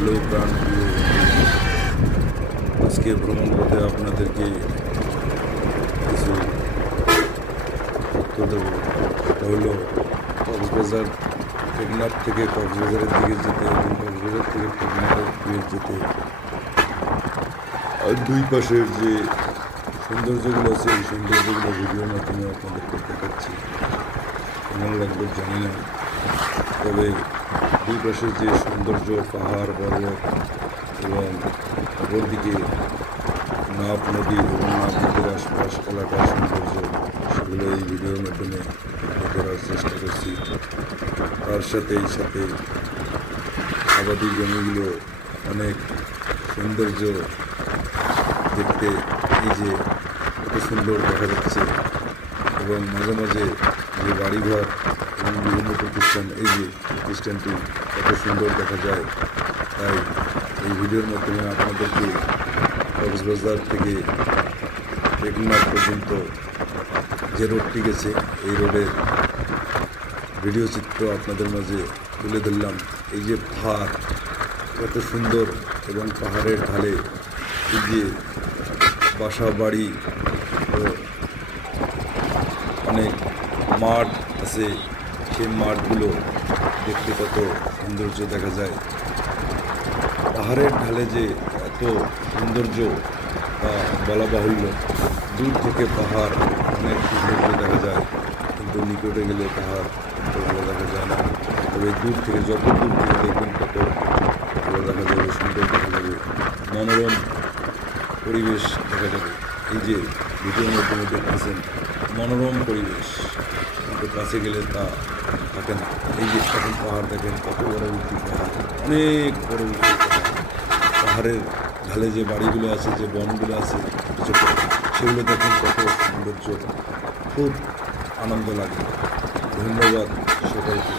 Hello প্রাণ প্রিয় বন্ধুগণ, আজকে ভ্রমণ পথে আপনাদেরকে কিছু তথ্য দেব। এটা হলো কক্সবাজার, টেকনাফ থেকে কক্সবাজারের দিকে যেতে এবং কক্সবাজার থেকে টেকনাফের দিকে যেতে আর দুই পাশের যে সৌন্দর্যগুলো আছে এই সৌন্দর্যগুলো ভিডিওর মাধ্যমে আপনাদেরকে দেখাচ্ছি। কেমন লাগবে জানি না, তবে দুই পাশের যে সৌন্দর্য, পাহাড় পর্বত এবং অপরদিকে নাফ নদী এবং নাফ নদীর আশপাশ এলাকার সৌন্দর্য, সেগুলো এই ভিডিওর মাধ্যমে তুলে ধরার চেষ্টা করছি। তার সাথে আবাদি জমিগুলো অনেক সৌন্দর্য দেখতে, এই যে কত সুন্দর দেখা যাচ্ছে, এবং মাঝে মাঝে যে বাড়িঘর এবং বিভিন্ন প্রতিষ্ঠান, এই যে প্রতিষ্ঠানটি কত সুন্দর দেখা যায়। তাই এই ভিডিওর মাধ্যমে আপনাদেরকে কক্সবাজার থেকে টেকনাফ পর্যন্ত যে রোডটি গেছে এই রোডের ভিডিও চিত্র আপনাদের মাঝে তুলে ধরলাম। এই যে পাহাড় কত সুন্দর, এবং পাহাড়ের ঢালে এই যে বাসা বাড়ি ও অনেক মাঠ আছে, সেই মাঠগুলো দেখতে কত সৌন্দর্য দেখা যায়। পাহাড়ের ঢালে যে এত সৌন্দর্য তা বলা বাহুল্য। দূর থেকে পাহাড় অনেক সৌন্দর্য দেখা যায়, কিন্তু নিকটে গেলে পাহাড় এত ভালো দেখা যায় না। তবে দূর থেকে, যত দূর থেকে দেখবেন তত ভালো দেখা যাবে, সুন্দর দেখা যাবে, মনোরম পরিবেশ দেখা যাবে। এই যে ভিডিওর মাধ্যমে দেখতেছেন মনোরম পরিবেশ, কিন্তু কাছে গেলে তা থাকে না। এই যে এখন পাহাড় দেখেন, কত বড় উঁচু পাহাড়, অনেক বড় উঁচু পাহাড়। পাহাড়ের ঢালে যে বাড়িগুলো আছে, যে বনগুলো আছে ছোটো ছোটো, সেগুলো দেখেন কত সৌন্দর্য, খুব আনন্দ লাগে। ধন্যবাদ সকলকে।